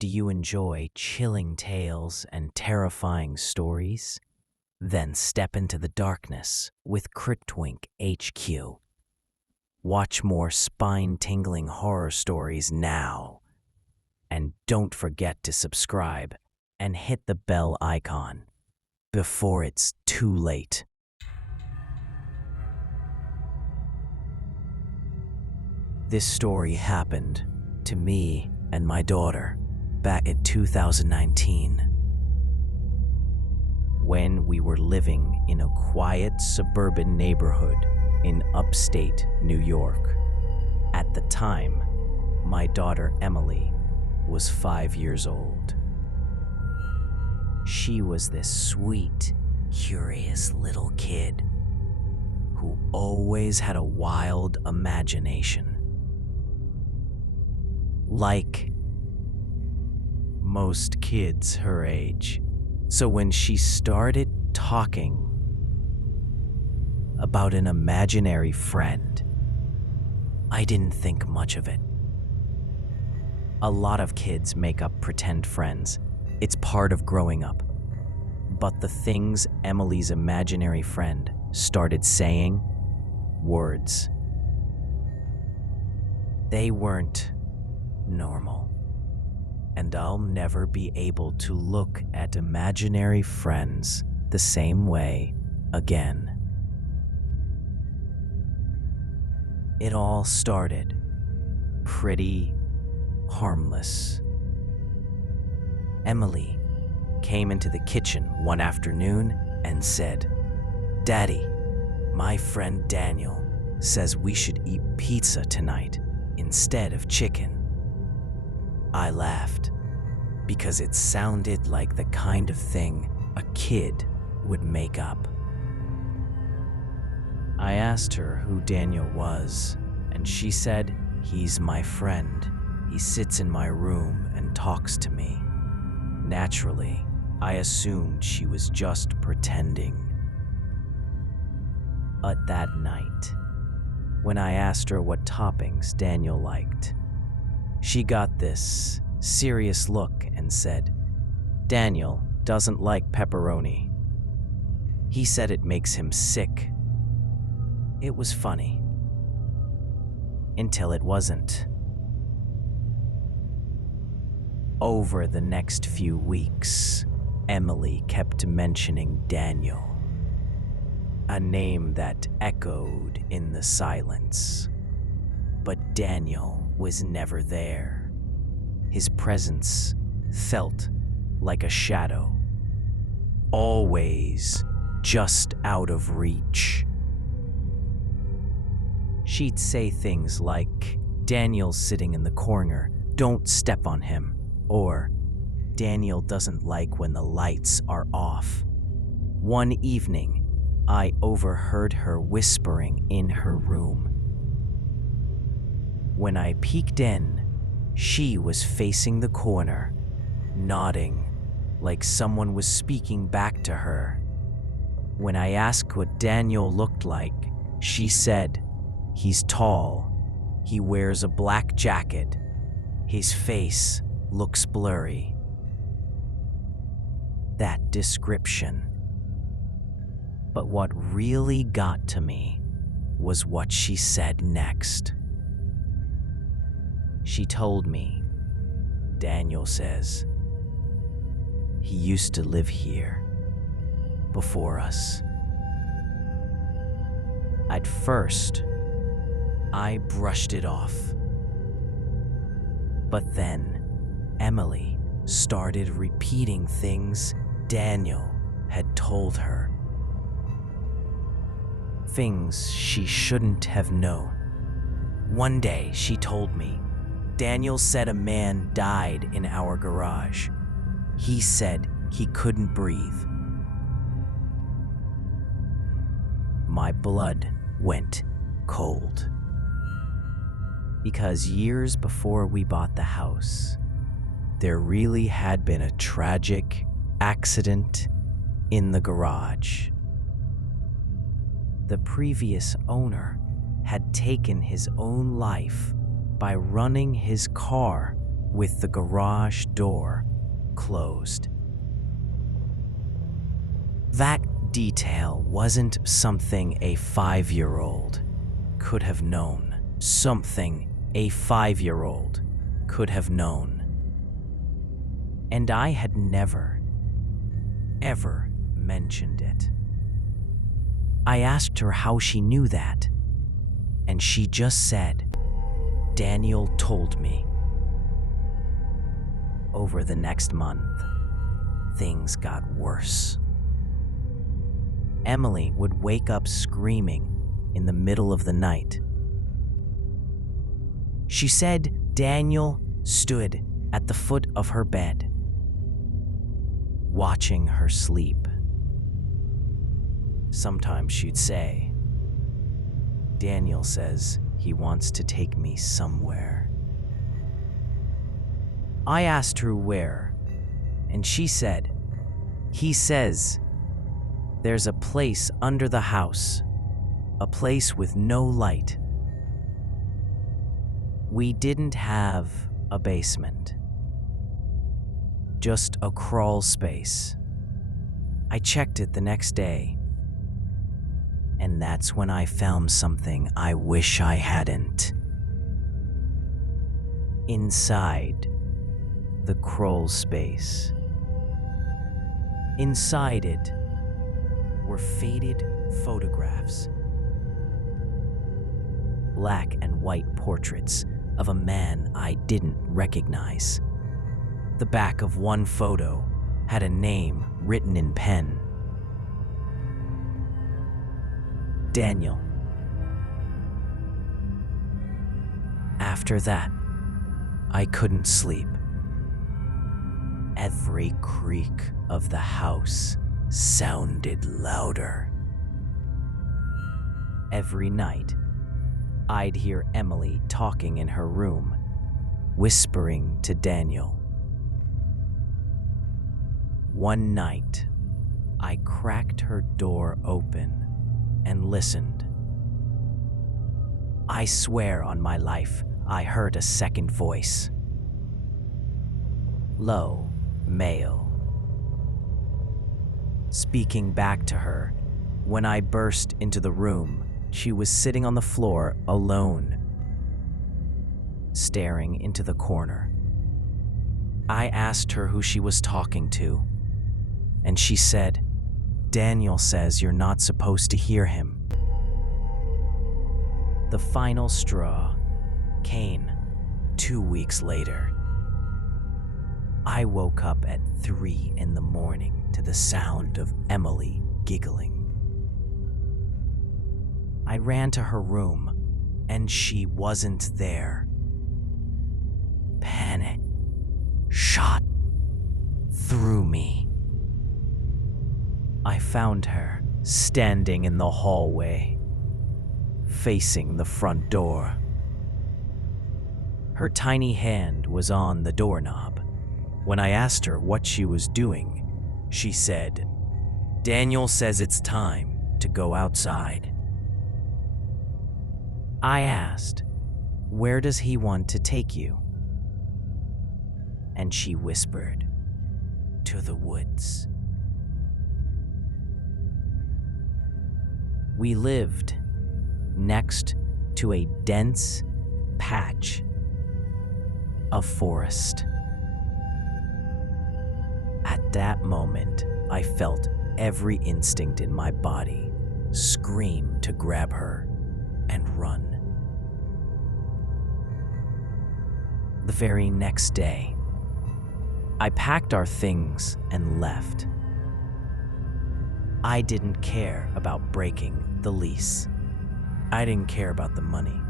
Do you enjoy chilling tales and terrifying stories? Then step into the darkness with Cryptwink HQ. Watch more spine-tingling horror stories now. And don't forget to subscribe and hit the bell icon before it's too late. This story happened to me and my daughter back in 2019 when we were living in a quiet suburban neighborhood in upstate New York. At the time, my daughter Emily was 5 years old. She was this sweet, curious little kid who always had a wild imagination. Like most kids her age. So when she started talking about an imaginary friend, I didn't think much of it. A lot of kids make up pretend friends. It's part of growing up. But the things Emily's imaginary friend started saying, words, they weren't normal. And I'll never be able to look at imaginary friends the same way again. It all started pretty harmless. Emily came into the kitchen one afternoon and said, "Daddy, my friend Daniel says we should eat pizza tonight instead of chicken." I laughed because it sounded like the kind of thing a kid would make up. I asked her who Daniel was, and she said, "He's my friend. He sits in my room and talks to me." Naturally, I assumed she was just pretending. But that night, when I asked her what toppings Daniel liked, she got this serious look and said, "Daniel doesn't like pepperoni. He said it makes him sick." It was funny. Until it wasn't. Over the next few weeks, Emily kept mentioning Daniel, a name that echoed in the silence. But Daniel was never there. His presence felt like a shadow, always just out of reach. She'd say things like, "Daniel's sitting in the corner, don't step on him," or "Daniel doesn't like when the lights are off." One evening, I overheard her whispering in her room. When I peeked in, she was facing the corner, nodding like someone was speaking back to her. When I asked what Daniel looked like, she said, "He's tall, he wears a black jacket, his face looks blurry." That description. But what really got to me was what she said next. She told me, "Daniel says he used to live here before us." At first, I brushed it off. But then, Emily started repeating things Daniel had told her. Things she shouldn't have known. One day, she told me, "Daniel said a man died in our garage. He said he couldn't breathe." My blood went cold. Because years before we bought the house, there really had been a tragic accident in the garage. The previous owner had taken his own life by running his car with the garage door closed. That detail wasn't something a 5-year-old could have known. Something a 5-year-old could have known. And I had never, ever mentioned it. I asked her how she knew that, and she just said, "Daniel told me." Over the next month, things got worse. Emily would wake up screaming in the middle of the night. She said Daniel stood at the foot of her bed, watching her sleep. Sometimes she'd say, "Daniel says he wants to take me somewhere." I asked her where, and she said, "He says there's a place under the house, a place with no light." We didn't have a basement, just a crawl space. I checked it the next day, and that's when I found something I wish I hadn't. Inside the crawl space, inside it were faded photographs, black and white portraits of a man I didn't recognize. The back of one photo had a name written in pen. Daniel. After that, I couldn't sleep. Every creak of the house sounded louder. Every night, I'd hear Emily talking in her room, whispering to Daniel. One night, I cracked her door open and listened. I swear on my life, I heard a second voice. Low, male. Speaking back to her, when I burst into the room, she was sitting on the floor alone, staring into the corner. I asked her who she was talking to, and she said, "Daniel says you're not supposed to hear him." The final straw came 2 weeks later. I woke up at 3 in the morning to the sound of Emily giggling. I ran to her room, and she wasn't there. Panic shot through me. I found her standing in the hallway, facing the front door. Her tiny hand was on the doorknob. When I asked her what she was doing, she said, "Daniel says it's time to go outside." I asked, "Where does he want to take you?" And she whispered, "To the woods." We lived next to a dense patch of forest. At that moment, I felt every instinct in my body scream to grab her and run. The very next day, I packed our things and left. I didn't care about breaking the lease. I didn't care about the money.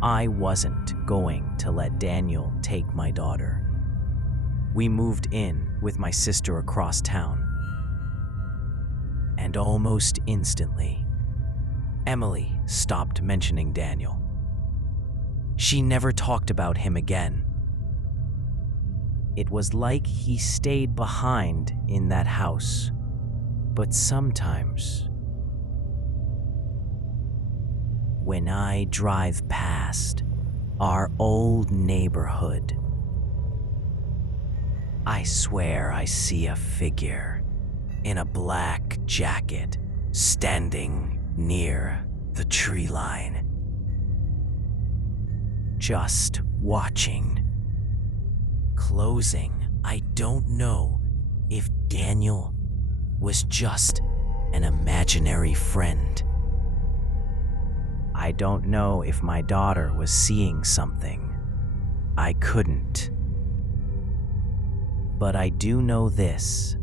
I wasn't going to let Daniel take my daughter. We moved in with my sister across town. And almost instantly, Emily stopped mentioning Daniel. She never talked about him again. It was like he stayed behind in that house. But sometimes, when I drive past Our old neighborhood. I swear I see a figure in a black jacket standing near the tree line. Just watching. Closing. I don't know if Daniel was just an imaginary friend. I don't know if my daughter was seeing something. I couldn't. But I do know this.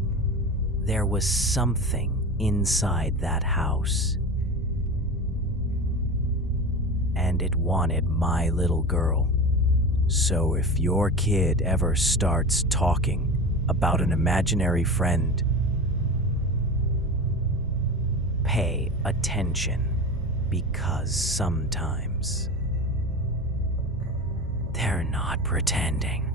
There was something inside that house. And it wanted my little girl. So if your kid ever starts talking about an imaginary friend, pay attention, because sometimes they're not pretending.